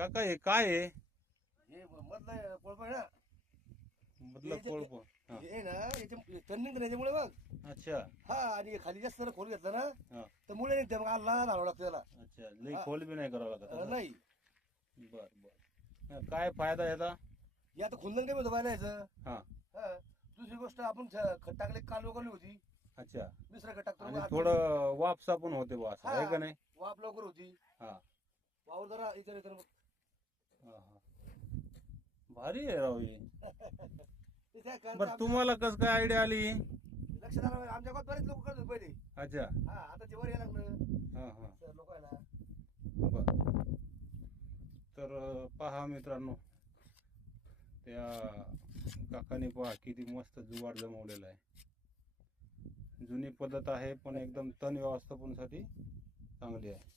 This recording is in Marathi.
काका हे काय आहे? हे मधलं कोळप आहे ना, मधलं कोळप. हा. हे ना याच्या टर्निंग त्याच्यामुळे बघ. अच्छा. हा, आणि खाली जास्त जर खोल घेतलं ना हा. तर मुळे निघते, मग आला घालावं लागतं त्याला. अच्छा, लई खोल बी नाही करावं लागत असं? नाही, बर बर. काय फायदा याचा? हे आता खुंदन काय म्हणतो बायला याचं. हा. हा, दुसरी गोष्ट आपण खत टाकले, काल वगैरे होती, अच्छा. दुसरं खत टाकतो आणि मग थोडं वापसा पण होते बा असं, हा, आहे का नाही? वाप लवकर होती. हा. वावर जरा इतर इतर हा हा. भारी आहे राव ही. ते काय करतं बर, तुम्हाला कस काय आयडिया आली? लक्षात आलं. आमच्या गावात बरेच लोक करत होते पहिले. अच्छा. हा, आता जेव्हा यायला लागलं हा हा. लोक आहे ना. बर. तर पहा मित्रांनो, त्या काकाने पहा किती मस्त जुगाड जमवलेला आहे. जुनी पद्धत आहे पण एकदम तण व्यवस्थापनासाठी चांगली आहे.